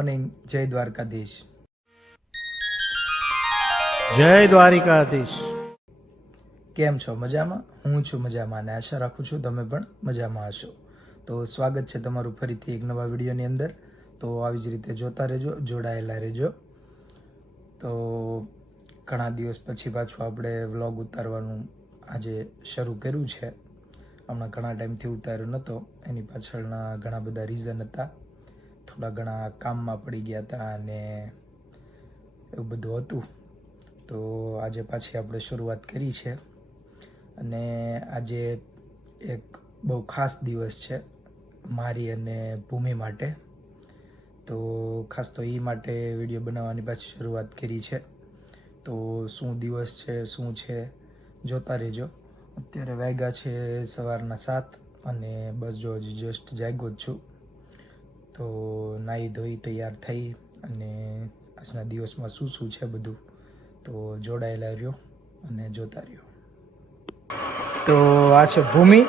Morning. જય દ્વારકાધીશ. જય દ્વારિકાધીશ. કેમ છો? મજામાં? હું છું મજામાં અને આશા રાખું છું તમે પણ મજામાં હશો. તો સ્વાગત છે તમારું ફરીથી એક નવા વિડીયોની અંદર. તો આવી જ રીતે જોતા રહેજો, જોડાયેલા રહેજો. તો ઘણા દિવસ પછી પાછું આપણે વ્લોગ ઉતારવાનું આજે શરૂ કર્યું છે. હમણાં ઘણા ટાઈમથી ઉતાર્યો નહોતો. એની પાછળના ઘણા બધા રીઝન હતા. થોડા ઘણા કામમાં પડી ગયા હતા અને એવું બધું હતું. તો આજે પાછી આપણે શરૂઆત કરી છે અને આજે એક બહુ ખાસ દિવસ છે મારી અને ભૂમિ માટે. તો ખાસ તો એ માટે વિડીયો બનાવવાની પાછી શરૂઆત કરી છે. તો શું દિવસ છે, શું છે, જોતા રહેજો. અત્યારે વાગ્યા છે સવારના 7 અને બસ જો હજી જસ્ટ જાગ્યો જ છું. તો નાહી ધોઈ તૈયાર થઈ અને આજના દિવસમાં શું શું છે બધું તો જોડાયેલા રહ્યો અને જોતા રહ્યો. તો આ છે ભૂમિ.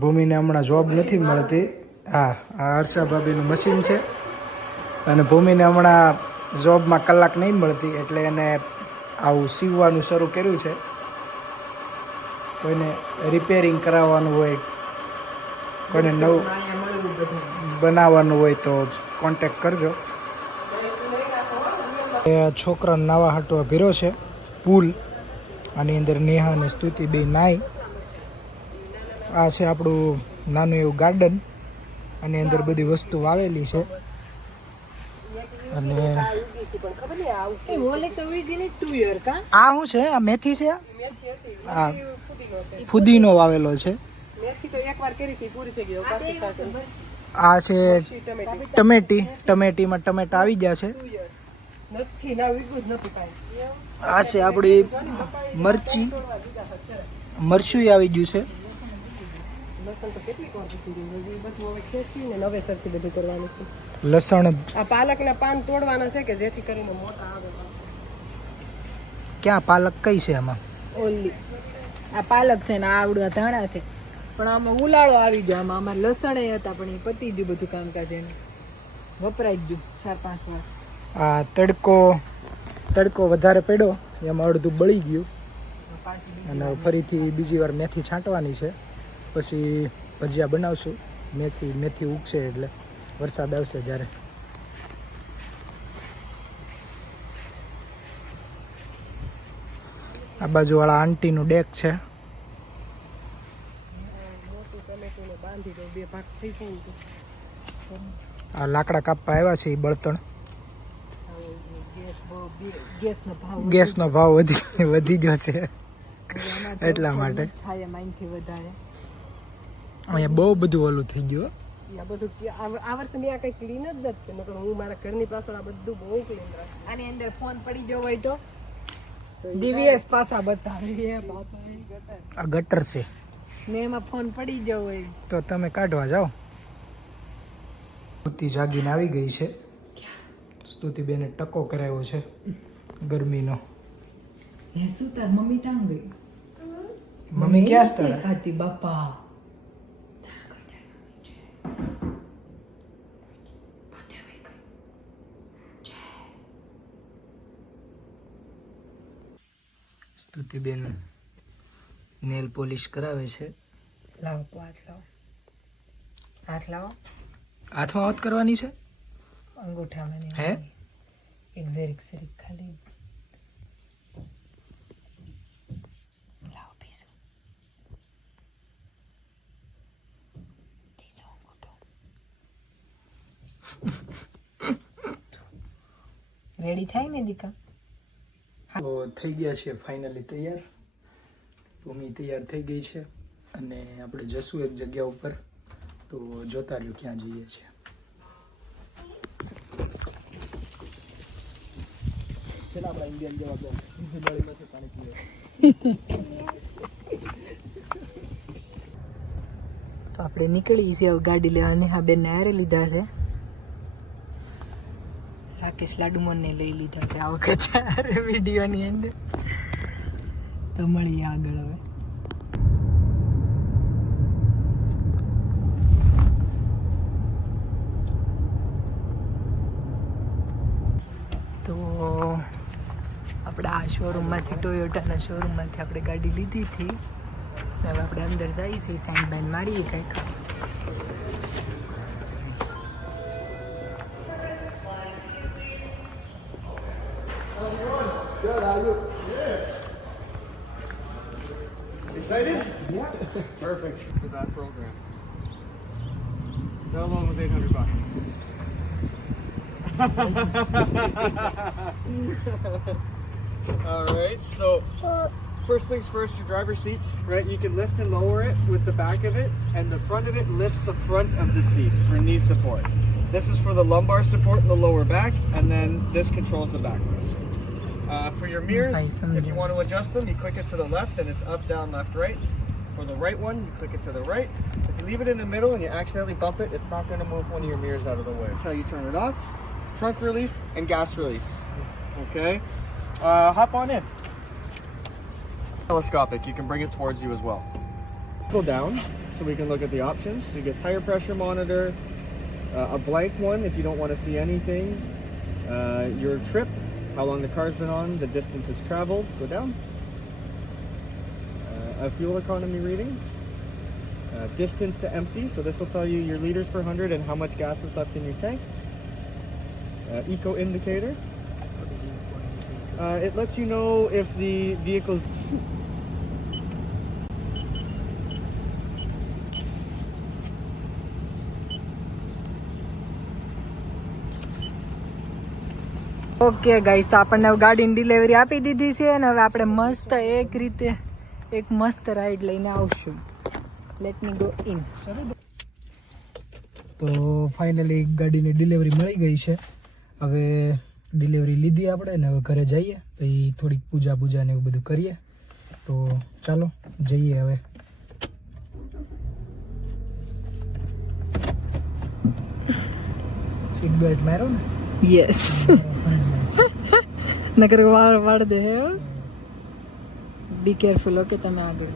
ભૂમિને હમણાં જોબ નથી મળતી. હા, આ હર્ષા ભાભીનું મશીન છે અને ભૂમિને હમણાં જોબમાં કલાક નહીં મળતી એટલે એને આવું સીવવાનું શરૂ કર્યું છે. કોઈને રિપેરિંગ કરાવવાનું હોય, કોઈને નવું બનાવવાનું હોય તો કોન્ટેક્ટ કરજો. છોકરાને નાવા હાટવા ભીરો છે પુલ. આની અંદર નેહા અને સ્તુતિ બે નાય. આ છે આપણું નાનું એવું ગાર્ડન. આની અંદર બધી વસ્તુ વાવેલી છે અને આ શું છે? આ મેથી છે. હા, ફુદીનો વાવેલો છે. આ છે ટમેટીમાં ટમેટા આવી ગયા છે. આ છે આપણી મરચું આવી ગયું છે. લસણ, આ પાલકના પાન તોડવાના છે કે જેથી કરીને મોટા આવે. ક્યાં પાલક કઈ છે આમાં? ઓલી આ પાલક છે ને આવડા ધાણા છે પણ આમાં ઉલાળો આવી ગયો. આમાં લસણ હતા પણ એ પતી ગયું બધું કામકાજ એને વપરાઈ ગયું 4-5 વાર. આ તડકો વધારે પડ્યો એમાં અડધું બળી ગયું અને ફરીથી બીજી વાર મેથી છાંટવાની છે. પછી ભજીયા બનાવશું. મેથી ઉગશે એટલે વરસાદ આવશે ત્યારે. આ બાજુવાળા આંટીનું ડેક છે. આ લાકડા કાપવા આવ્યા છે. બળતણ ગેસનો ભાવ વધી ગયો છે એટલા માટે અહીંયા બહુ બધું ઓલું થઈ ગયું. આ બધું આ વર્ષે મેં આ કઈ ક્લીન જ નથી કર્યું. હું મારા ઘરની પાછળ આ બધું બહુ ક્લીન રાખું. આની અંદર ફોન પડી ગયો હોય તો ડીવીએસ પાસા બતાવે. આ ગટર છે ને એમાં ફોન પડી ગયો હોય તો તમે કાઢવા જાઓ. સ્તુતિ જાગીને આવી ગઈ છે. સ્તુતિબેને ટકો કરાવ્યો છે ગરમીનો. હે શું તાર મમ્મી તાંગ ગઈ? મમ્મી ક્યાં છે? ખાતી બાપા સ્તુતિબેન નેલ પોલિશ કરાવે છે. લાવો હાથ લાવો. હાથ લાવો. હાથમાં વાત કરવાની છે. અંગૂઠામાં નહીં. હે એક જરીક ખાલી લાવો પીસો. ત્રીજો અંગૂઠો રેડી થાય ને દીકા. તો થઈ ગયા છે ફાઇનલી તૈયાર. ભૂમિ તૈયાર થઈ ગઈ છે અને આપણે જશું એક જગ્યા ઉપર. તો જોતા રહ્યો ક્યાં જઈએ છીએ. તો આપણે નીકળી છે ગાડી લેવાની. હા, બેન હારે લીધા છે. રાકેશ લાડુમોને લઈ લીધા છે આ વખત વિડીયોની અંદર. તો મળીએ આગળ હવે. આપણે આ શોરૂમમાંથી ટોયોટાના શોરૂમમાંથી આપણે ગાડી લીધી હતી. હવે આપણે અંદર જઈએ છીએ, સાઈન બાઈન મારીએ કંઈક. Excited? Yeah. Perfect for that program. That alone was $800. All right, so first things first, your driver's seats, right? You can lift and lower it with the back of it, and the front of it lifts the front of the seats for knee support. This is for the lumbar support in the lower back, and then this controls the backrest. For your mirrors, if you want to adjust them, you click it to the left and it's up, down, left, right. For the right one, you click it to the right. If you leave it in the middle and you accidentally bump it, it's not going to move one of your mirrors out of the way. That's how you turn it off. Trunk release and gas release. Okay? Hop on in. Telescopic, you can bring it towards you as well. Go down so we can look at the options. So you get tire pressure monitor, a blank one if you don't want to see anything, your trip, how long the car's been on, the distance it's traveled, go down. A fuel economy reading, distance to empty, so this will tell you your liters per 100 and how much gas is left in your tank. Eco indicator. It lets you know if the vehicle. Okay guys, આપણને હવે ગાડીની delivery આપી દીધી છે અને હવે આપણે મસ્ત એક મસ્ત રાઈડ લઈને આવશું. Let me go in. તો ફાઇનલી ગાડીની ડિલિવરી મળી ગઈ છે. હવે ડિલિવરી લીધી આપણે ને હવે ઘરે જઈએ, પછી થોડીક પૂજા ને એવું બધું કરીએ. તો ચાલો જઈએ હવે. સીટ બેલ્ટ મારો ને? યસ. નકર વાળ દે. Be careful. ઓકે, તમે આગળ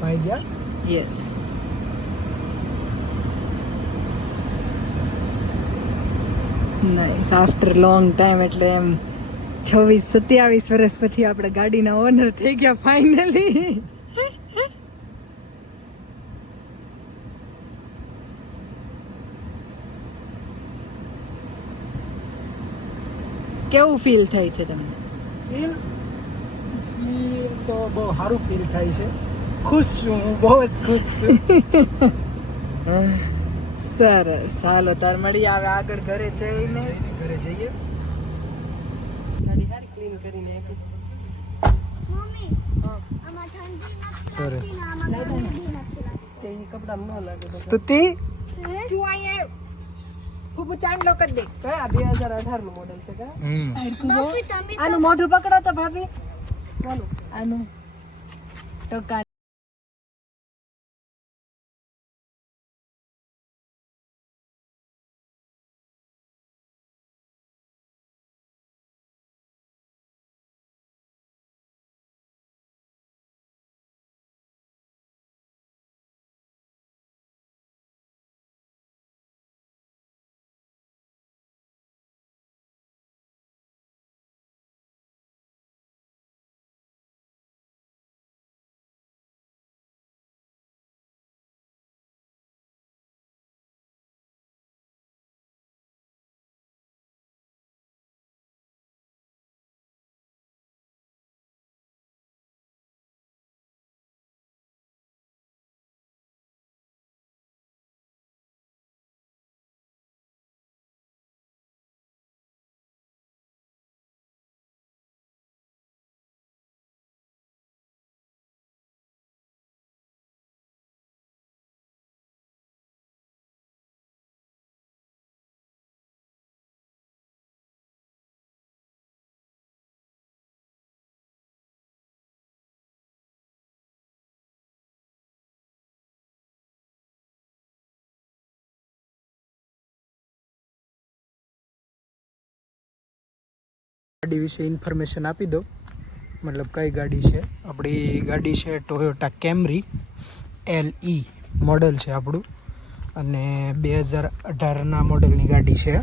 પાઈ ગયા? Yes. Nice. After long time, એટલે એમ 26-27 વર્ષ પછી આપણે ગાડીના ઓનર થઈ ગયા ફાઇનલી. કેવું ફીલ થાય છે તમને? ફીલ તો બહુ સારું ફીલ થાય છે. ખુશ છું હું, બહુ જ ખુશ છું. સરસ. હાલો તાર મળી આવે આગળ ઘરે જઈને. ઘરે જઈએ. ગાડી સારી ક્લીન કરીને સરસ. કપડામાં ન લાગે. સ્તુતિ શું અહીંયા ખૂબ ચાંદલો કરી દે. કયા 2018 નું મોડેલ છે કા? આનું મોઢું પકડો તો ભાભી. બોલો આનું ટકા. ગાડી વિશે ઇન્ફોર્મેશન આપી દો. મતલબ કઈ ગાડી છે આપણી? ગાડી છે ટોયોટા કેમરી LE મોડલ છે આપણું, અને 2018ના મોડલની ગાડી છે.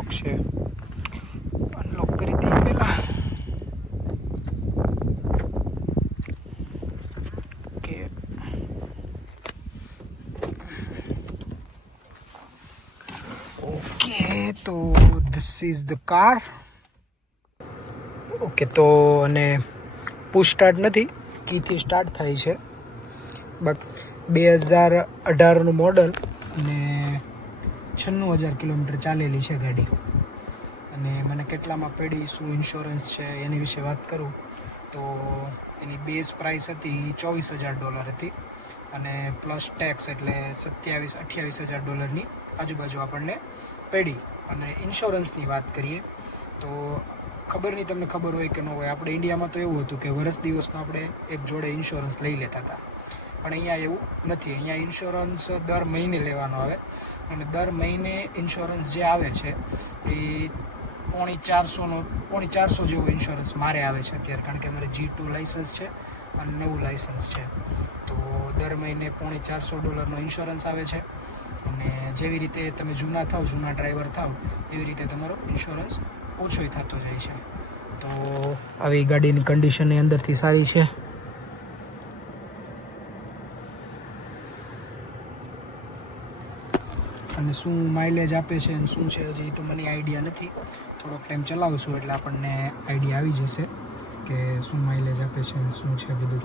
લોક છે, અનલોક કરી દઈએ પહેલા. ઓકે, તો this is the car. Okay, તો અને પુશ સ્ટાર્ટ નથી, કીથી સ્ટાર્ટ થાય છે. બટ 2018નું મોડલ અને 96,000 કિલોમીટર ચાલેલી છે ગાડી. અને મને કેટલામાં પડી, શું ઇન્સ્યોરન્સ છે એની વિશે વાત કરું તો એની બેઝ પ્રાઇસ હતી $24,000 હતી અને પ્લસ ટેક્સ એટલે $27,000-28,000 આજુબાજુ આપણને પડી. અને ઇન્સ્યોરન્સની વાત કરીએ તો ખબર નહીં તમને ખબર હોય કે ન હોય, આપણે ઇન્ડિયામાં તો એવું હતું કે વર્ષ દિવસનો આપણે એક જોડે ઇન્સ્યોરન્સ લઈ લેતા હતા. પણ અહીંયા એવું નથી. અહીંયા ઇન્સ્યોરન્સ દર મહિને લેવાનો આવે અને દર મહિને ઇન્સ્યોરન્સ જે આવે છે એ 450 જેવો ઇન્સ્યોરન્સ મારે આવે છે અત્યારે, કારણ કે મારે G2 લાઇસન્સ છે અને નવું લાઇસન્સ છે. તો દર મહિને $450 ઇન્સ્યોરન્સ આવે છે. અને જેવી રીતે તમે જૂના ડ્રાઈવર થાવ એવી રીતે તમારો ઇન્સ્યોરન્સ ઓછો થતો જાય છે. તો આવી ગાડીની કન્ડિશન અંદરથી સારી છે. અને શું માઇલેજ આપે છે અને શું છે હજી તો મને આઈડિયા નથી. થોડોક ટાઈમ ચલાવશું એટલે આપણને આઈડિયા આવી જશે કે શું માઇલેજ આપે છે અને શું છે બધું.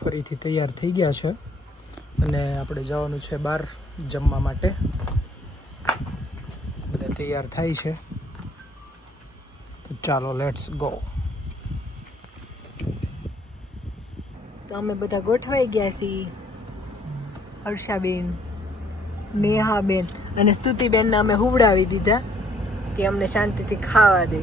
ફરીથી તૈયાર થઈ ગયા છે અને આપણે જવાનું છે બહાર જમવા માટે. બધા તૈયાર થાય છે તો ચાલો લેટ્સ ગો. તો અમે બધા ગોઠવાઈ ગયા છીએ. હર્ષાબેન, નેહાબેન અને સ્તુતિબેનને અમે હુવડાવી દીધા કે અમને શાંતિથી ખાવા દે.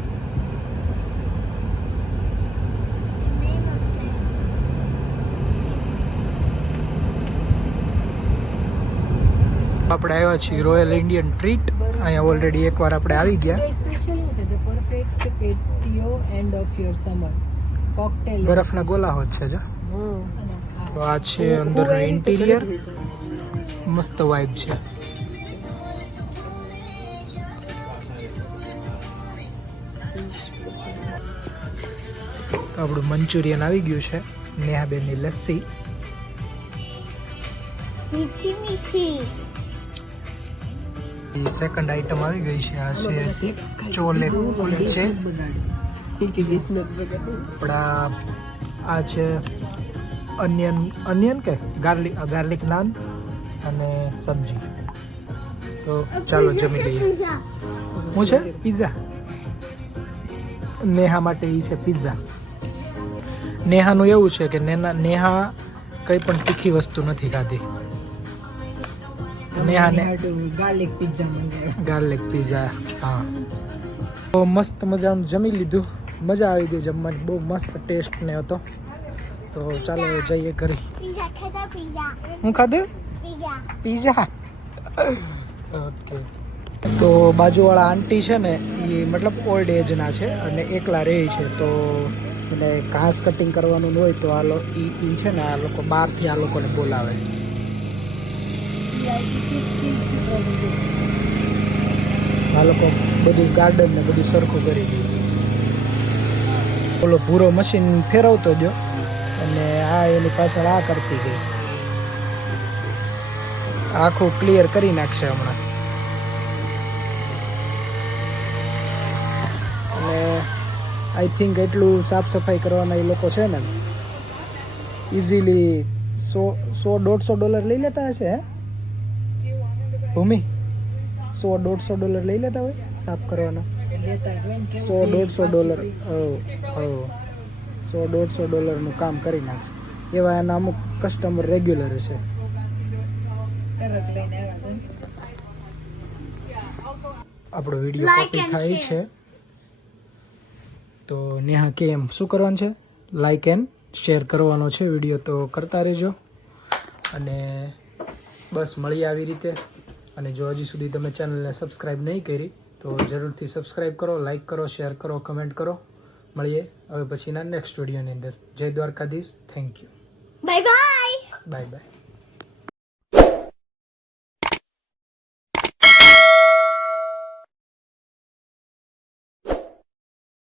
આપણે આવ્યા છીએ રોયલ ઇન્ડિયન ટ્રીટ. અહીંયા ઓલરેડી એકવાર આપણે આવી ગયા. સ્પેશિયલ છે the perfect patio end of your summer cocktail. બરફના ગોલા હોત છે જો. તો આ છે અંદરનું ઇન્ટિરિયર, મસ્ત વાઇબ છે. તો આપણું મંચુરિયન આવી ગયું છે. નેહાબેનની લસ્સી. સેકન્ડ આઈટમ આવી ગઈ છે. આ છે ચોલે કુલચે. આપણા આ છે અનિયન કે ગાર્લિક નાન અને સબ્જી. તો ચાલો જમી લઈએ. શું છે? પિઝા. નેહા માટે એ છે પિઝા. નેહાનું એવું છે કે નેહા કંઈ પણ તીખી વસ્તુ નથી ખાધી. નેહાને ગાર્લિક પિઝા. હા, તો મસ્ત મજાનું જમી લીધું. મજા આવી ગઈ જમવાની, બહુ મસ્ત ટેસ્ટ ને હતો. તો ચાલો જઈએ ઘરે. હું ખાધું પિઝા. ઓકે. તો બાજુવાળા આંટી છે ને એ મતલબ ઓલ્ડ એજના છે અને એકલા રહે છે. તો એટલે ઘાસ કટિંગ કરવાનું હોય તો આ ઈ છે ને આ લોકો બહારથી આ લોકોને બોલાવે. આ લોકો બધું ગાર્ડન ને બધું સરખું કરી દે. ઓલો ભૂરો મશીન ફેરવતો ગયો અને આ એની પાછળ આ કરતી ગઈ. આખું ક્લિયર કરી નાખશે હમણાં. અને આઈ થિંક એટલું સાફ સફાઈ કરવાના એ લોકો છે ને ઇઝીલી $100-150 લઈ લેતા હશે. હે ભૂમિ, $100-150 લઈ લેતા હોય સાફ કરવાના. $100-150 $100-150 કામ કરી નાખશે. એવા એના અમુક કસ્ટમર રેગ્યુલર હશે. આપણો વિડીયો કોપી થાય છે તો નેહા કેમ શું કરવાનું છે? લાઈક એન્ડ શેર કરવાનો છે વિડીયો. તો કરતા રહેજો અને બસ મળીએ આવી રીતે. અને જો હજી સુધી તમે ચેનલને સબસ્ક્રાઈબ નહીં કરી તો જરૂરથી સબસ્ક્રાઈબ કરો, લાઈક કરો, શેર કરો, કમેન્ટ કરો. મળીએ હવે પછીના નેક્સ્ટ વિડીયોની અંદર. જય Dwarkadhish. Thank you. Bye bye. Bye bye.